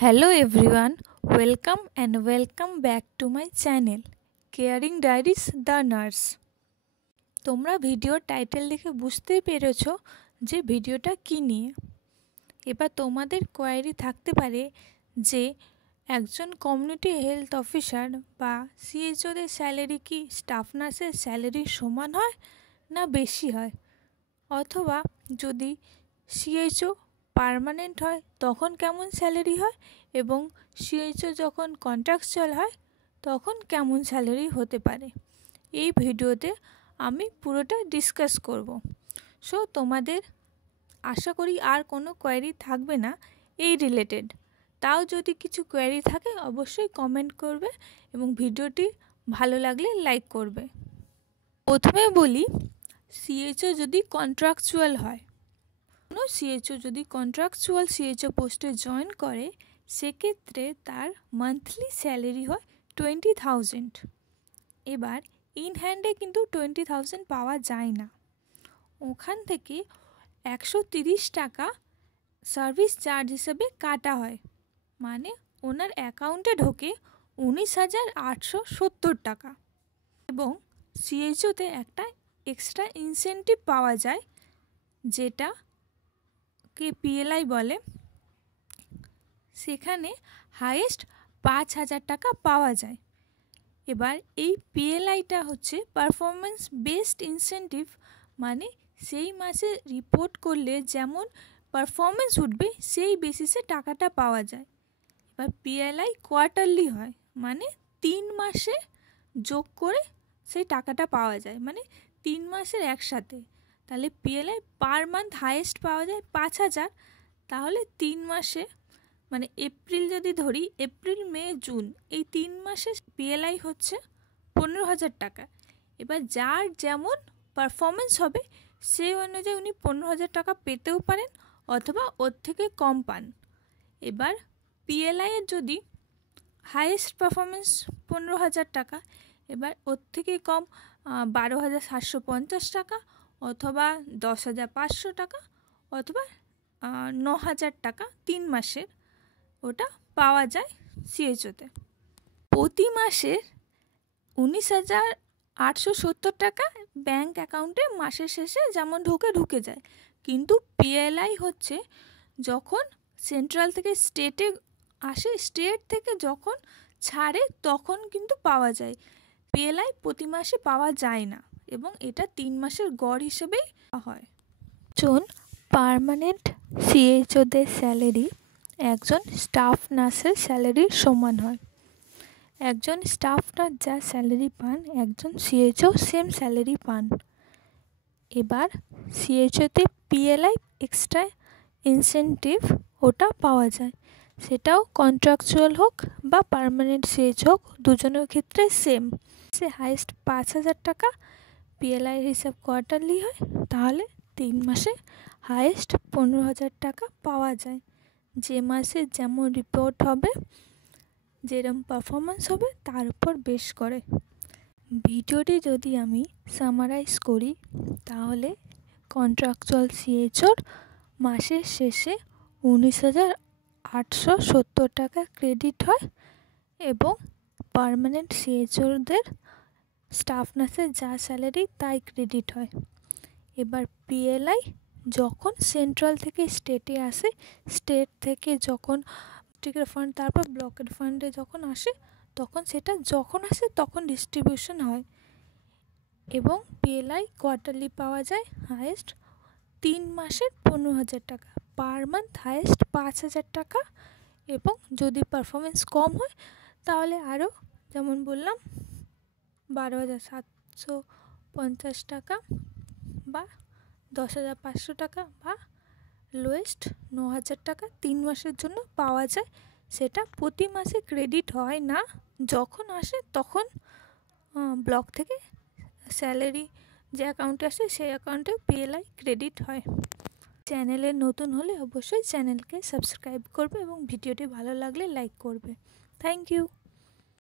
Hello everyone, welcome back to my channel Caring Diaries The Nurse। তোমরা ভিডিওর title দেখে বুঝতেই পেরেছো যে ভিডিওটা কী নিয়ে। এবার তোমাদের কোয়েরি থাকতে পারে যে একজন কমিউনিটি হেলথ অফিসার বা সিএইচওদের স্যালারি কি স্টাফ নার্সের স্যালারির সমান হয় না বেশি হয়, অথবা যদি সিএইচও পার্মানেন্ট হয় তখন কেমন স্যালারি হয় এবং সিএইচও যখন কন্ট্রাকচুয়াল হয় তখন কেমন স্যালারি হতে পারে। এই ভিডিওতে আমি পুরোটা ডিসকাস করব। সো তোমাদের আশা করি আর কোনো কোয়েরি থাকবে না এই রিলেটেড। তাও যদি কিছু কোয়েরি থাকে অবশ্যই কমেন্ট করবে এবং ভিডিওটি ভালো লাগলে লাইক করবে। প্রথমে বলি, সিএইচও যদি কন্ট্রাকচুয়াল হয়, কোনো সিএইচও যদি কন্ট্রাকচুয়াল সিএইচও পোস্টে জয়েন করে সেক্ষেত্রে তার মান্থলি স্যালারি হয় 20,000। এবার ইন হ্যান্ডে কিন্তু 20,000 পাওয়া যায় না, ওখান থেকে 130 টাকা সার্ভিস চার্জ হিসেবে কাটা হয়, মানে ওনার অ্যাকাউন্টে ঢোকে 19,870 টাকা। এবং সিএইচওতে একটা এক্সট্রা ইনসেন্টিভ পাওয়া যায় যেটাকে পিএলআই বলে, সেখানে হাইয়েস্ট 5,000 টাকা পাওয়া যায়। এবার এই পিএলআইটা হচ্ছে পারফরমেন্স বেসড ইনসেন্টিভ, মানে সেই মাসে রিপোর্ট করলে যেমন পারফরমেন্স উঠবে সেই বেসিসে টাকাটা পাওয়া যায়। এবার পিএলআই কোয়ার্টারলি হয়, মানে 3 মাসে যোগ করে সেই টাকাটা পাওয়া যায়, মানে 3 মাসের একসাথে। তাহলে পিএলআই পার মান্থ হাইয়েস্ট পাওয়া যায় 5,000। তাহলে 3 মাসে, মানে এপ্রিল যদি ধরি, এপ্রিল মে জুন এই 3 মাসে পিএলআই হচ্ছে 15,000 টাকা। এবার যার যেমন পারফরমেন্স হবে সেই অনুযায়ী উনি 15,000 টাকা পেতেও পারেন অথবা ওর থেকে কম পান। এবার পিএলআইয়ের যদি হাইয়েস্ট পারফরমেন্স 15,000 টাকা, এবার ওর থেকে কম 12,750 টাকা অথবা 10,500 টাকা অথবা 9,000 টাকা 3 মাসের, ওটা পাওয়া যায় সিএইচওতে। প্রতি মাসের 19,870 টাকা ব্যাঙ্ক অ্যাকাউন্টে মাসের শেষে যেমন ঢুকে যায়। কিন্তু পিএলআই হচ্ছে যখন সেন্ট্রাল থেকে স্টেটে আসে, স্টেট থেকে যখন ছাড়ে তখন কিন্তু পাওয়া যায়। পিএলআই প্রতি মাসে পাওয়া যায় না এবং এটা 3 মাসের গড় হিসেবেই হয়। একজন পার্মানেন্ট সিএইচওদের স্যালারি একজন স্টাফ নার্সের স্যালারির সমান হয়। একজন স্টাফ নার্স যা স্যালারি পান একজন সিএইচও সেম স্যালারি পান। এবার সিএইচওতে পিএলআই এক্সট্রা ইনসেন্টিভ ওটা পাওয়া যায়, সেটাও কন্ট্রাকচুয়াল হোক বা পার্মানেন্ট সিএইচ হোক, দুজনের ক্ষেত্রে সেম। সে হাইয়েস্ট 5,000 টাকা পিএলআই হিসাব কোয়ার্টারলি হয়, তাহলে 3 মাসে হাইয়েস্ট 15,000 টাকা পাওয়া যায়। যে মাসে যেমন রিপোর্ট হবে, যেরকম পারফরমেন্স হবে তার উপর বেশ করে। ভিডিওটি যদি আমি সামারাইজ করি তাহলে কন্ট্রাকচুয়াল সিএইচওর মাসের শেষে 19,870 টাকা ক্রেডিট হয় এবং পার্মানেন্ট সিএইচওদের স্টাফ নার্সের যা স্যালারি তাই ক্রেডিট হয়। এবার পিএলআই যখন সেন্ট্রাল থেকে স্টেটে আসে, স্টেট থেকে যখন ডিস্ট্রিক্টের ফান্ড তারপর ব্লকের ফান্ডে যখন আসে, তখন সেটা যখন আসে তখন ডিস্ট্রিবিউশন হয়। এবং পিএলআই কোয়ার্টারলি পাওয়া যায় হাইয়েস্ট 3 মাসের 15,000 টাকা, পার মান্থ হাইয়েস্ট 5,000 টাকা, এবং যদি পারফরমেন্স কম হয় তাহলে আরও, যেমন বললাম 12,750 টাকা বা 10,500 টাকা বা লোয়েস্ট 9,000 টাকা 3 মাসের জন্য পাওয়া যায়। সেটা প্রতি মাসে ক্রেডিট হয় না, যখন আসে তখন ব্লক থেকে স্যালারি যে অ্যাকাউন্টে আসে সেই অ্যাকাউন্টে পিএলআই ক্রেডিট হয়। চ্যানেলে নতুন হলে অবশ্যই চ্যানেলকে সাবস্ক্রাইব করবে এবং ভিডিওটি ভালো লাগলে লাইক করবে। Thank you.